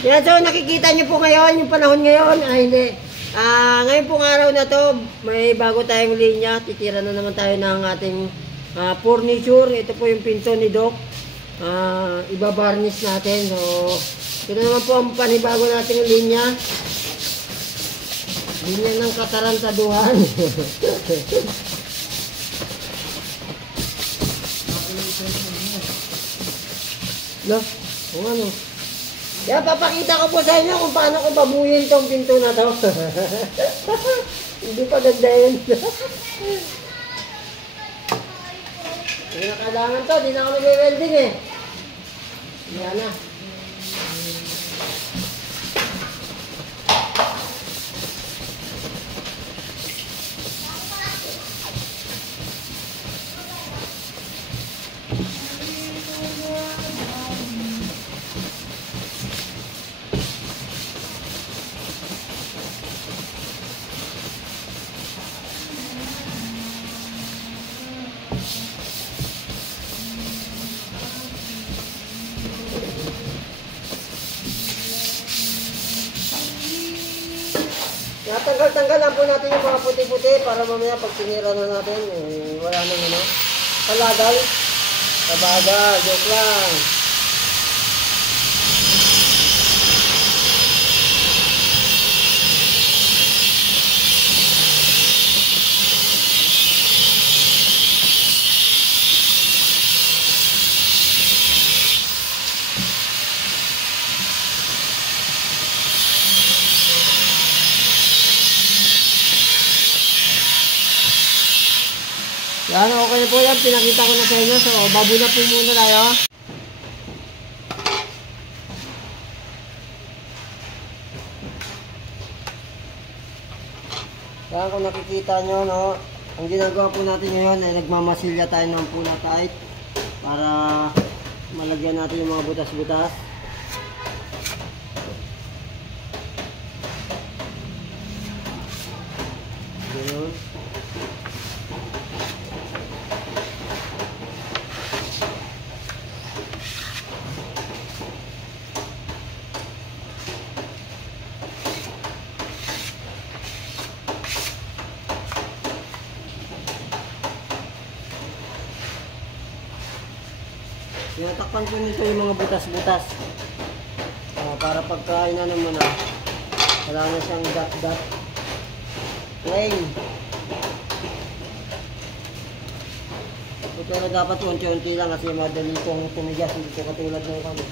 Yan, so nakikita nyo po ngayon, yung panahon ngayon, hindi. Ngayon pong araw na to, may bago tayong linya. Titira na naman tayo ng ating furniture. Ito po yung pinto ni Doc. Ibabarnish natin. So, ito naman po ang panibago nating linya. Linya ng katarantaduhan. Lo, kung ano. Kaya papakita ko po sa inyo kung paano ko babuyin tong pinto na to. Hindi pa ganda yun. Hindi na kailangan to, di na ako nag-welding eh. Yan na. Tanggal-tanggal lang po natin yung mga puti-puti para mamaya pag sinira na natin, wala nang ano. Palagal. Kabagal. Joke lang. Yan, okay po yan. Pinakita ko na sa inyo. So, babu na po muna tayo. Yan, kung nakikita nyo, no, ang ginagawa po natin ngayon ay nagmamasilya tayo ng pula tight para malagyan natin yung mga butas-butas. Ganyan. Tinatakpan po nito yung mga butas-butas para pagkain na naman wala na siyang dot-dot plain. Pero dapat unti-unti lang kasi madali itong tumigas, hindi ko katulad ng kami.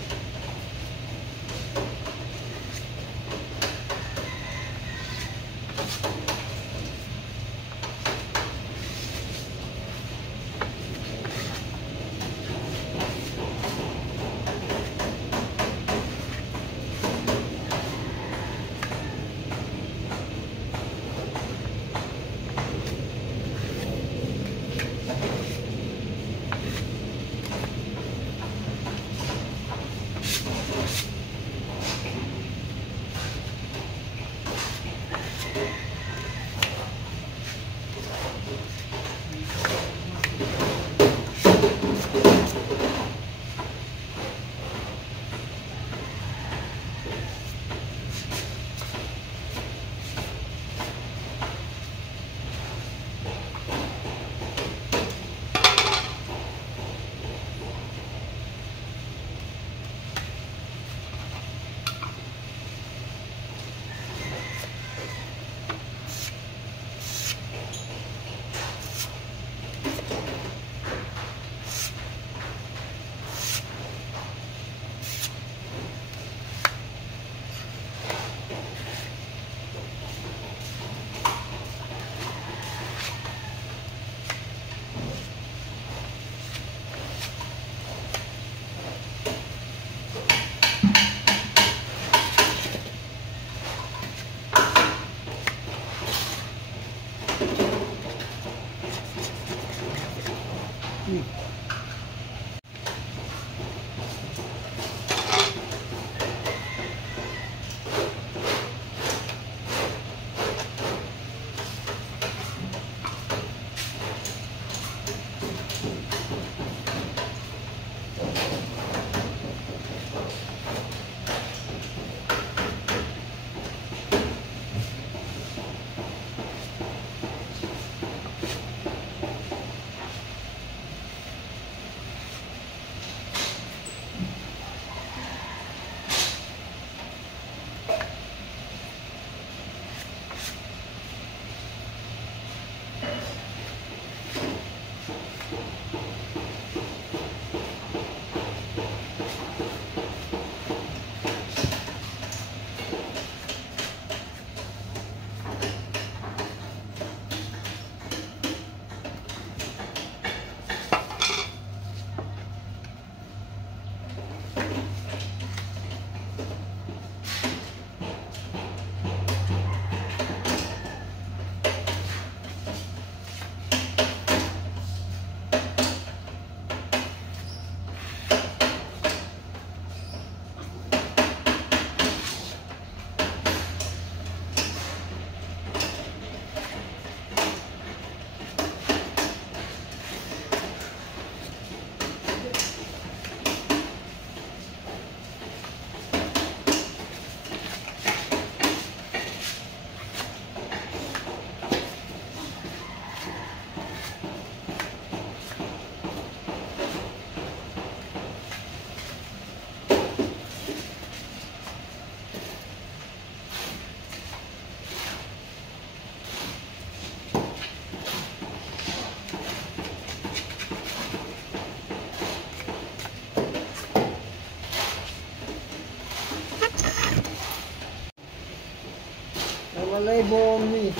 Malay bomi.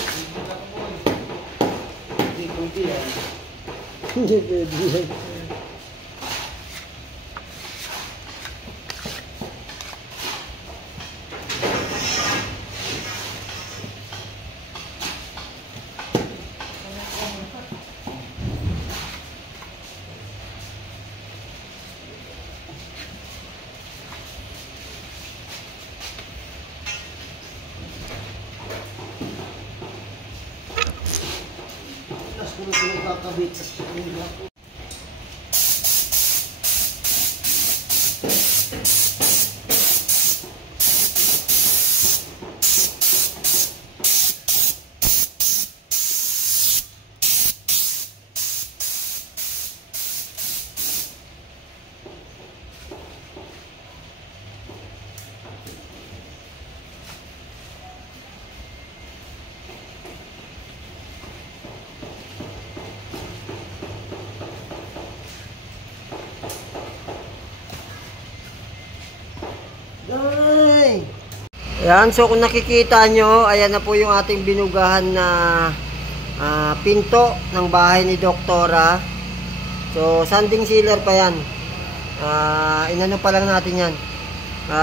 Hindi pwede yan. Hindi pwede yan. Tapos sunod-sunod kakabit. Tapos sunod ako. Ay! Ayan, so kung nakikita nyo, ayan na po yung ating binugahan na pinto ng bahay ni Doktora. So, sanding sealer pa yan. Inano pa lang natin yan.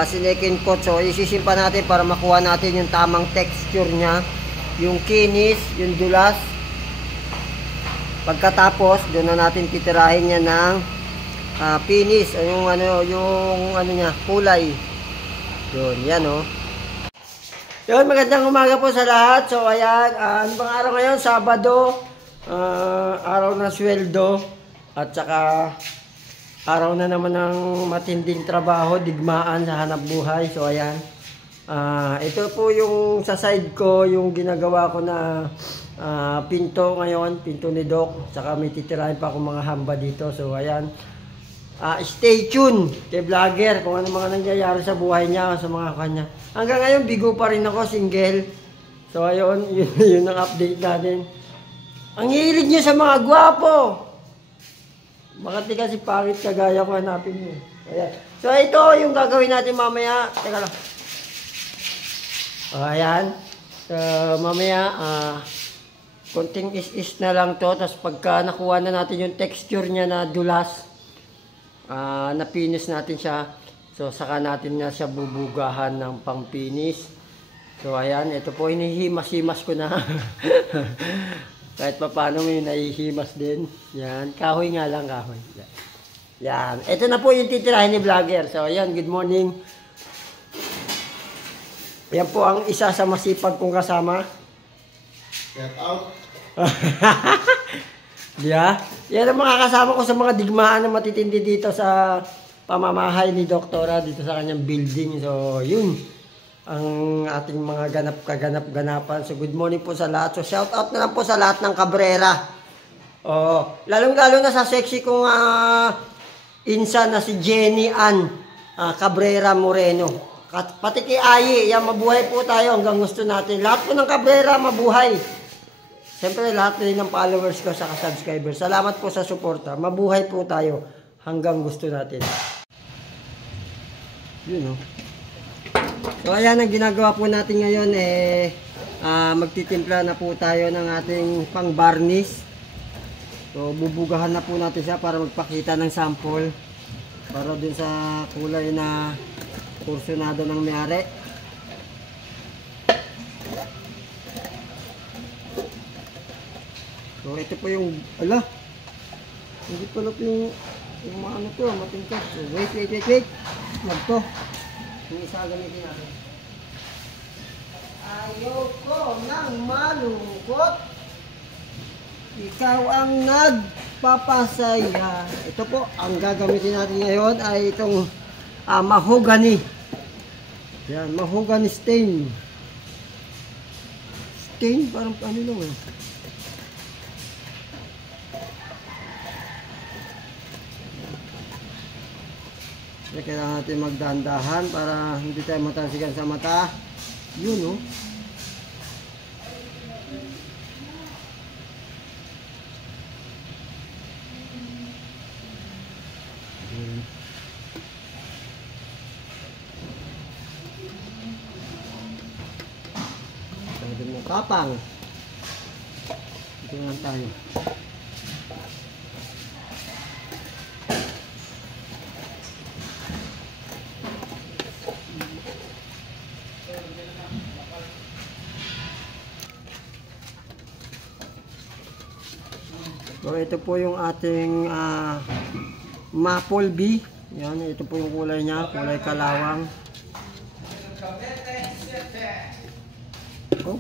Silicone coat. So, isisimpa natin para makuha natin yung tamang texture nya. Yung kinis, yung dulas. Pagkatapos, doon na natin titirahin niya ng finish o yung ano niya, kulay. Yun, yan o. Yun, magandang umaga po sa lahat. So, ayan, ano bang araw ngayon? Sabado, araw ng sweldo, at saka araw na naman ng matinding trabaho, digmaan sa hanap buhay. So, ayan. Ito po yung sa side ko, yung ginagawa ko na pinto ngayon, pinto ni Doc. Saka may titirahin pa akong mga hamba dito. So, ayan. Stay tuned kay vlogger kung ano mga nangyayari sa buhay niya, sa mga kanya. Hanggang ngayon, bigo pa rin ako, single. So, ayun, yun ang update natin. Ang hilig niyo sa mga gwapo. Bakit di kasi pangit kagaya ko, hanapin mo. Ayan. So, ito yung gagawin natin mamaya. Teka lang. Ayan. So, mamaya, konting is-is na lang to. Tapos pagka nakuha na natin yung texture niya na dulas, napinis natin siya. So, saka natin na siya bubugahan ng pang-finish. So, ayan. Ito po, hinihimas-himas ko na. Kahit pa paano may nahihimas din. Yan. Kahoy nga lang, kahoy. Yan. Ito na po yung titirahin ni vlogger. So, ayan. Good morning. Yan po ang isa sa masipag kong kasama. Get out. Yeah. Yan ang mga kasama ko sa mga digmaan na matitindi dito sa pamamahay ni Doktora dito sa kanyang building. So, yun ang ating mga ganap-ganapan. So, good morning po sa lahat. So, shout out na lang po sa lahat ng Cabrera. Oh, lalong-lalo na sa sexy kong insa na si Jenny Ann Cabrera Moreno. Pati kay Ayi, yan, mabuhay po tayo hanggang gusto natin. Lahat po ng Cabrera, mabuhay. Siyempre, lahat din ng followers ko sa subscribers. Salamat po sa suporta. Mabuhay po tayo hanggang gusto natin. Yun, oh. So, ayan ang ginagawa po natin ngayon. Magtitimpla na po tayo ng ating pang-varnish. So, bubugahan na po natin siya para magpakita ng sample. Para dun sa kulay na kursunado ng may-ari. So, ito po yung, hindi pala po yung ano to, matingkad. So, wait. Magto. Yung isa gamitin natin. Ayoko nang malungkot. Ikaw ang nagpapasaya. Ito po, ang gagamitin natin ngayon ay itong mahogany. Yan, mahogany stain. Stain, parang ano lang eh. Kailangan natin magdahan-dahan para hindi tayo matalsikan sa mata. Yun, oh. Tapang. Ito lang tayo. So ito po yung ating maple bee. Yan, ito po yung kulay niya, kulay kalawang. Oh.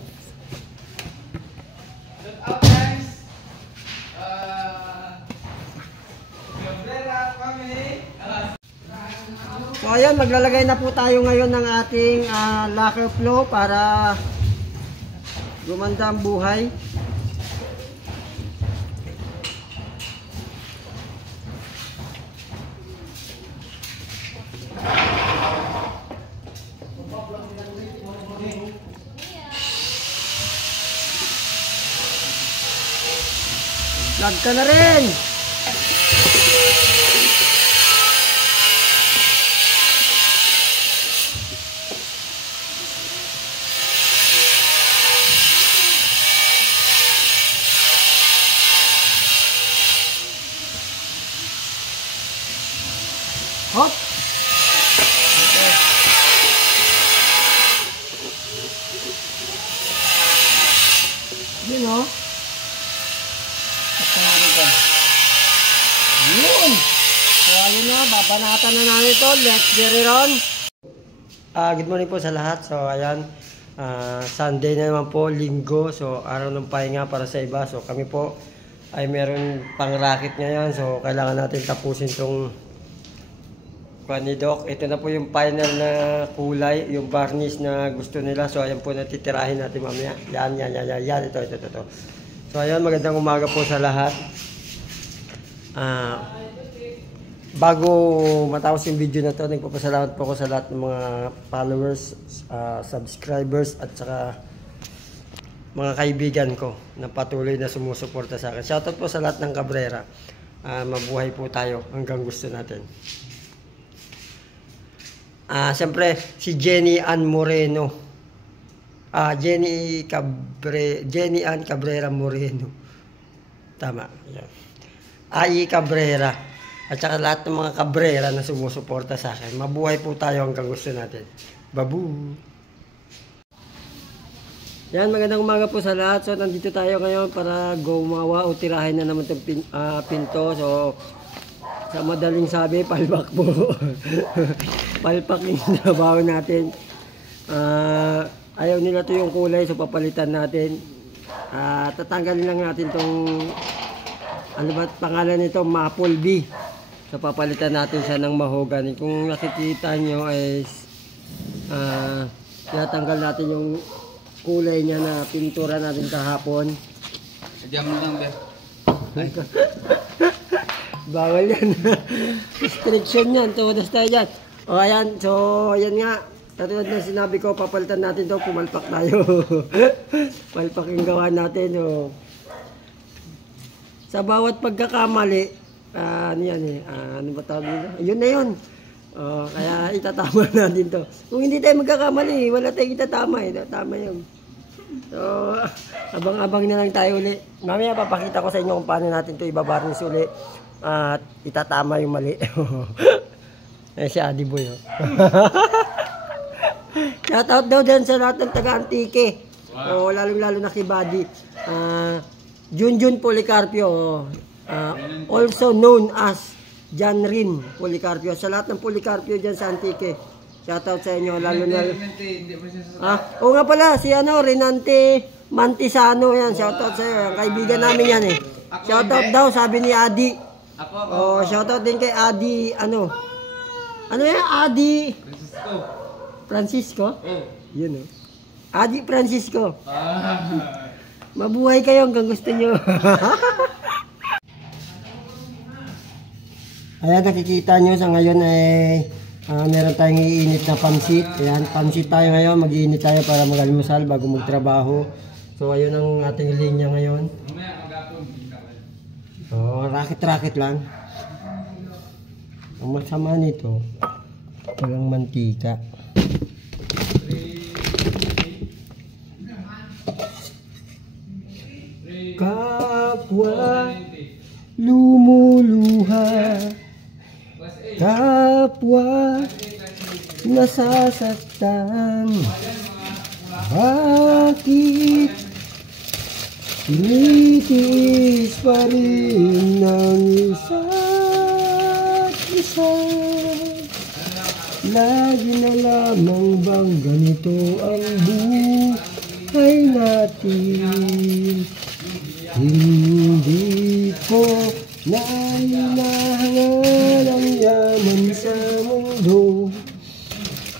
So ayan, maglalagay na po tayo ngayon ng ating lacquer flow para gumanda ang buhay. Vlog ka na rin! Hop! Okay. Yun o. Yun! So ayun na, babanatan na namin ito. Let's get it on! Good morning po sa lahat. So ayan, Sunday na naman po, linggo. So araw ng pahinga para sa iba. So kami po ay meron pang racket ngayon. So kailangan natin tapusin itong ni Doc. Ito na po yung final na kulay, yung varnish na gusto nila. So ayan po, natitirahin natin mamaya. Yan. Ito. So ayan, magandang umaga po sa lahat. Bago matapos yung video na to, nagpapasalamat po ako sa lahat ng mga followers, subscribers at saka mga kaibigan ko na patuloy na sumusuporta sa akin. Shoutout po sa lahat ng Cabrera. Mabuhay po tayo hanggang gusto natin. Siyempre, si Jenny Ann Moreno. Jenny Ann Cabrera Moreno. Tama. Yan. Ai Cabrera. At saka lahat ng mga Cabrera na sumusuporta sa akin. Mabuhay po tayo hanggang gusto natin. Babu! Yan, magandang umaga po sa lahat. So, nandito tayo ngayon para gumawa o tirahin na naman itong pinto. So, sa madaling sabi, palpak po. Palpak yung trabaho natin. Ayaw nila to yung kulay, so papalitan natin. Tatanggalin lang natin tong, ano ba pangalan nito, maple bee. So papalitan natin siya ng mahogany. Kung nakikita nyo ay tinatanggal natin yung kulay niya na pintura natin kahapon. Diyan mo lang, Ber. Bawal yan. Restriction yan. Tumadas tayo dyan. O ayan. So ayan nga. Katulad ng sinabi ko, papalitan natin to. Pumalpak tayo. Palpak yung gawa natin. So, sa bawat pagkakamali, ano yan eh. Ano ba tawag nila? Yun na yun. Kaya itatama natin to. Kung hindi tayo magkakamali, wala tayong itatama eh. Tama yun. So, abang-abang na lang tayo uli. Mamaya papakita ko sa inyo kung paano natin to ibabarnish uli. At itatama yung mali. Eh si Adi Boy. Shoutout daw din sa lahat ng taga-Antique. Wow. Lalong-lalo na kay Buddy. Junjun Policarpio. Also known as John Rin Policarpio. Sa lahat ng Policarpio dyan sa Antique. Shoutout sa inyo. Lalo na... Oo nga pala. Si Renante Mantisano. Yan. Shoutout sa iyo. Kaibigan namin yan eh. Shoutout daw. Sabi ni Adi. Shoutout din kay Adi. Ano yan? Adi Francisco? Yun o. Adi Francisco. Mabuhay kayo hanggang gusto nyo. Ayan, nakikita nyo sa ngayon ay meron tayong iinit na pansit. Ayan, pansit tayo ngayon. Mag-iinit tayo para mag-almusal bago magtrabaho. So ayun ang ating linya ngayon. Raket-raket lang. Ang masama nito, walang mantika. kapwa lumuluha, kapwa nasasaktan. Bakit tinitiis pa rin ng isa't isa? Lagi na lamang bang ganito ang buhay natin? Hindi ko na hinahangal ang yaman sa mundo.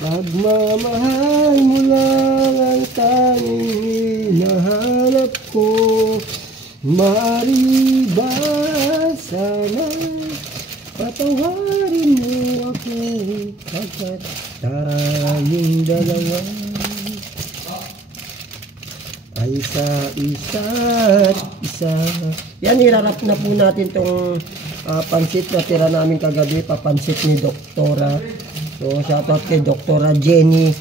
Pagmamahal mo lang ang tanging hinahanap ko. Maaari ba sana patawarin mo ako, pagkat tayong dalawa ay sa isa't isa. Yan, irarap na po natin tong pansit na tira namin kagabi, papansit ni Doktora. So, shoutout kay Doktora Jenny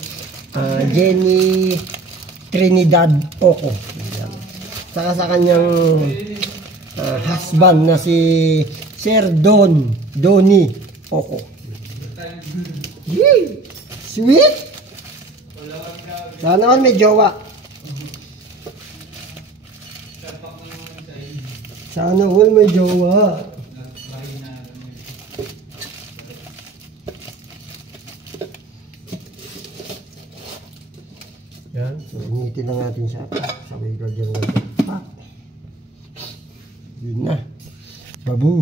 Trinidad Oco. Yan. Saka sa kanyang husband na si Sir Donnie Oco. Yee! Sweet! Sana naman may jowa. Sana all may jowa. Yan. So, initin lang natin siya. Sabay lagyan natin. Yun na. Babu!